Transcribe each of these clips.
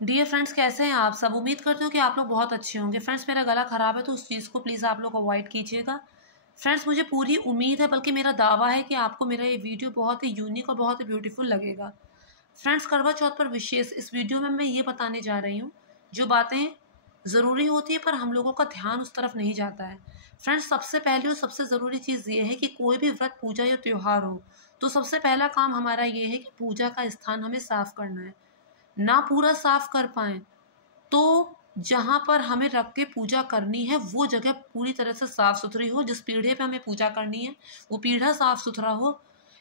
Dear friends, कैसे हैं आप सब। उम्मीद करती हूँ कि आप लोग बहुत अच्छे होंगे। फ्रेंड्स, मेरा गला ख़राब है तो उस चीज़ को प्लीज़ आप लोग अवॉइड कीजिएगा। फ्रेंड्स, मुझे पूरी उम्मीद है, बल्कि मेरा दावा है कि आपको मेरा ये वीडियो बहुत ही यूनिक और बहुत ही ब्यूटीफुल लगेगा। फ्रेंड्स, करवा चौथ पर विशेष इस वीडियो में मैं ये बताने जा रही हूँ, जो बातें ज़रूरी होती है पर हम लोगों का ध्यान उस तरफ नहीं जाता है। फ्रेंड्स, सबसे पहली और सबसे ज़रूरी चीज़ ये है कि कोई भी व्रत, पूजा या त्योहार हो, तो सबसे पहला काम हमारा ये है कि पूजा का स्थान हमें साफ़ करना है। ना पूरा साफ़ कर पाएँ तो जहाँ पर हमें रख के पूजा करनी है वो जगह पूरी तरह से साफ सुथरी हो। जिस पीढ़े पे हमें पूजा करनी है वो पीढ़ा साफ सुथरा हो।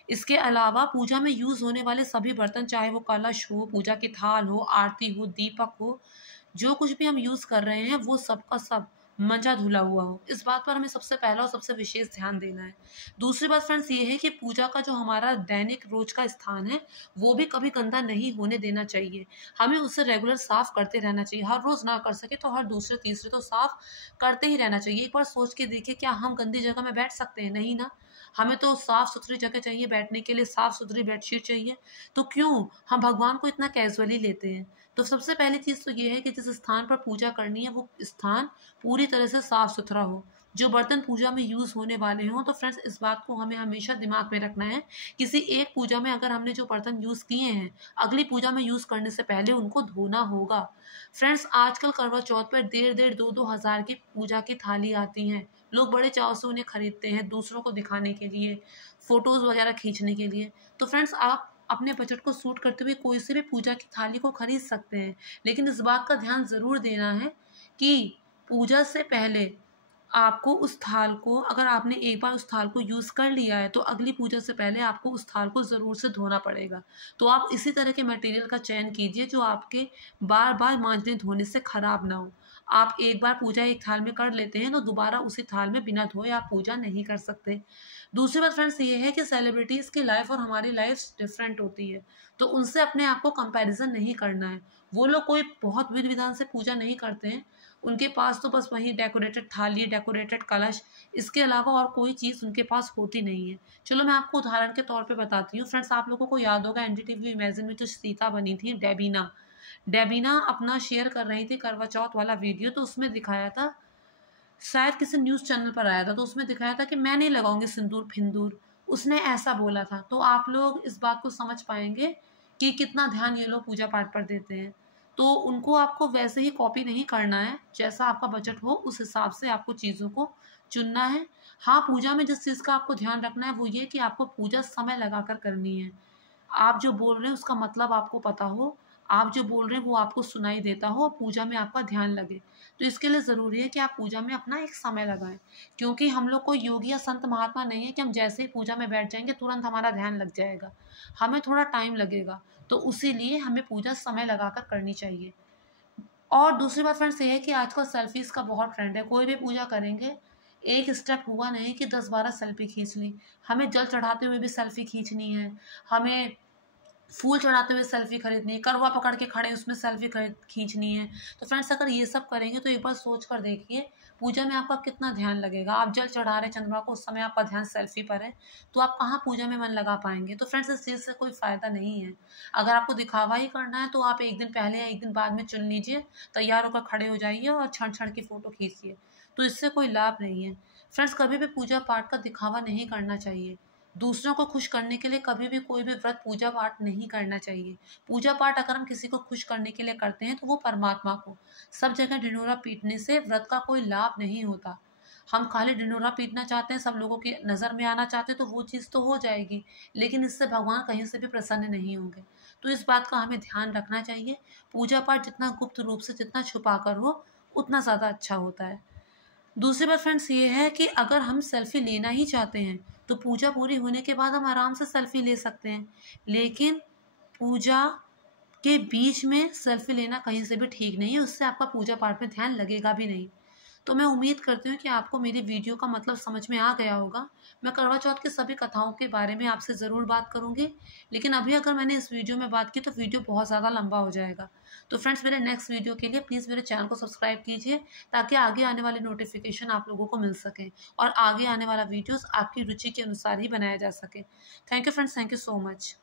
इसके अलावा पूजा में यूज़ होने वाले सभी बर्तन, चाहे वो कलश हो, पूजा की थाल हो, आरती हो, दीपक हो, जो कुछ भी हम यूज़ कर रहे हैं वो सब का सब मंजा धुला हुआ हो। इस बात पर हमें सबसे पहला और सबसे विशेष ध्यान देना है। दूसरी बात फ्रेंड्स ये है कि पूजा का जो हमारा दैनिक रोज का स्थान है वो भी कभी गंदा नहीं होने देना चाहिए। हमें उसे रेगुलर साफ करते रहना चाहिए। हर रोज ना कर सके तो हर दूसरे तीसरे तो साफ करते ही रहना चाहिए। एक बार सोच के देखिए, क्या हम गंदी जगह में बैठ सकते हैं? नहीं ना। हमें तो साफ सुथरी जगह चाहिए बैठने के लिए, साफ सुथरी बेडशीट चाहिए। तो क्यों हम भगवान को इतना कैजुअली लेते हैं? तो सबसे पहली चीज़ तो ये है कि जिस स्थान पर पूजा करनी है वो स्थान पूरी तरह से साफ सुथरा हो। जो बर्तन पूजा में यूज़ होने वाले हों, तो फ्रेंड्स इस बात को हमें हमेशा दिमाग में रखना है। किसी एक पूजा में अगर हमने जो बर्तन यूज़ किए हैं, अगली पूजा में यूज़ करने से पहले उनको धोना होगा। फ्रेंड्स, आजकल करवा चौथ पर डेढ़-डेढ़ 2-2 हज़ार की पूजा की थाली आती हैं। लोग बड़े चाव से उन्हें खरीदते हैं दूसरों को दिखाने के लिए, फ़ोटोज़ वगैरह खींचने के लिए। तो फ्रेंड्स, आप अपने बजट को सूट करते हुए कोई सी भी पूजा की थाली को खरीद सकते हैं। लेकिन इस बात का ध्यान ज़रूर देना है कि पूजा से पहले आपको उस थाल को, अगर आपने एक बार उस थाल को यूज़ कर लिया है तो अगली पूजा से पहले आपको उस थाल को ज़रूर से धोना पड़ेगा। तो आप इसी तरह के मटेरियल का चयन कीजिए जो आपके बार-बार मांजने धोने से ख़राब ना हो। आप एक बार पूजा एक थाल में कर लेते हैं तो दोबारा उसी थाल में बिना धोए आप पूजा नहीं कर सकते। दूसरी बात फ्रेंड्स ये है कि सेलिब्रिटीज़ की लाइफ़ और हमारी लाइफ़ डिफरेंट होती है, तो उनसे अपने आप को कंपैरिज़न नहीं करना है। वो लोग कोई बहुत विधि-विधान से पूजा नहीं करते हैं। उनके पास तो बस वही डेकोरेटेड थाली, डेकोरेटेड कलश, इसके अलावा और कोई चीज़ उनके पास होती नहीं है। चलो मैं आपको उदाहरण के तौर पे बताती हूँ। फ्रेंड्स, आप लोगों को याद होगा एनडीटीवी इमेजिन में जो सीता बनी थी, डेबीना। डेबीना अपना शेयर कर रही थी करवा चौथ वाला वीडियो, तो उसमें दिखाया था, शायद किसी न्यूज़ चैनल पर आया था, तो उसमें दिखाया था कि मैं नहीं लगाऊँगी सिंदूर-फिंदूर। उसने ऐसा बोला था। तो आप लोग इस बात को समझ पाएँगे कि कितना ध्यान ये लोग पूजा-पाठ पर देते हैं। तो उनको आपको वैसे ही कॉपी नहीं करना है, जैसा आपका बजट हो उस हिसाब से आपको चीज़ों को चुनना है। हाँ, पूजा में जिस चीज़ का आपको ध्यान रखना है वो ये कि आपको पूजा समय लगाकर करनी है। आप जो बोल रहे हैं उसका मतलब आपको पता हो, आप जो बोल रहे हैं वो आपको सुनाई देता हो और पूजा में आपका ध्यान लगे। तो इसके लिए ज़रूरी है कि आप पूजा में अपना एक समय लगाएँ, क्योंकि हम लोग कोई योगी या संत महात्मा नहीं है कि हम जैसे ही पूजा में बैठ जाएँगे तुरंत हमारा ध्यान लग जाएगा। हमें थोड़ा टाइम लगेगा, तो उसीलिए हमें पूजा समय लगाकर करनी चाहिए। और दूसरी बात फ्रेंड्स ये है कि आजकल सेल्फ़ीज़ का बहुत ट्रेंड है। कोई भी पूजा करेंगे, एक स्टेप हुआ नहीं कि 10-12 सेल्फ़ी खींच ली। हमें जल चढ़ाते हुए भी सेल्फ़ी खींचनी है, हमें फूल चढ़ाते हुए सेल्फ़ी खरीदनी है, करवा पकड़ के खड़े उसमें सेल्फ़ी खींचनी है। तो फ्रेंड्स, अगर ये सब करेंगे तो एक बार सोच कर देखिए, पूजा में आपका कितना ध्यान लगेगा। आप जल चढ़ा रहे हैं चंद्रमा को, उस समय आपका ध्यान सेल्फ़ी पर है, तो आप कहाँ पूजा में मन लगा पाएँगे? तो फ्रेंड्स, इस चीज़ से कोई फ़ायदा नहीं है। अगर आपको दिखावा ही करना है तो आप 1 दिन पहले या 1 दिन बाद में चुन लीजिए, तैयार होकर खड़े हो जाइए और क्षण-क्षण की फ़ोटो खींचिए। तो इससे कोई लाभ नहीं है। फ्रेंड्स, कभी भी पूजा-पाठ का दिखावा नहीं करना चाहिए। दूसरों को खुश करने के लिए कभी भी कोई भी व्रत, पूजा पाठ नहीं करना चाहिए। पूजा पाठ अगर हम किसी को खुश करने के लिए करते हैं तो वो परमात्मा को। सब जगह ढिंढोरा पीटने से व्रत का कोई लाभ नहीं होता। हम खाली ढिंढोरा पीटना चाहते हैं, सब लोगों की नज़र में आना चाहते हैं, तो वो चीज़ तो हो जाएगी, लेकिन इससे भगवान कहीं से भी प्रसन्न नहीं होंगे। तो इस बात का हमें ध्यान रखना चाहिए। पूजा पाठ जितना गुप्त रूप से, जितना छुपा कर हो, उतना ज़्यादा अच्छा होता है। दूसरी बात फ्रेंड्स ये है कि अगर हम सेल्फ़ी लेना ही चाहते हैं, तो पूजा पूरी होने के बाद हम आराम से सेल्फ़ी ले सकते हैं। लेकिन पूजा के बीच में सेल्फ़ी लेना कहीं से भी ठीक नहीं है, उससे आपका पूजा पाठ में ध्यान लगेगा भी नहीं। तो मैं उम्मीद करती हूँ कि आपको मेरी वीडियो का मतलब समझ में आ गया होगा। मैं करवा चौथ की सभी कथाओं के बारे में आपसे ज़रूर बात करूँगी, लेकिन अभी अगर मैंने इस वीडियो में बात की तो वीडियो बहुत ज़्यादा लंबा हो जाएगा। तो फ्रेंड्स, मेरे नेक्स्ट वीडियो के लिए प्लीज़ मेरे चैनल को सब्सक्राइब कीजिए, ताकि आगे आने वाली नोटिफ़िकेशन आप लोगों को मिल सकें और आगे आने वाला वीडियोज़ आपकी रुचि के अनुसार ही बनाया जा सके। Thank you friends, thank you so much.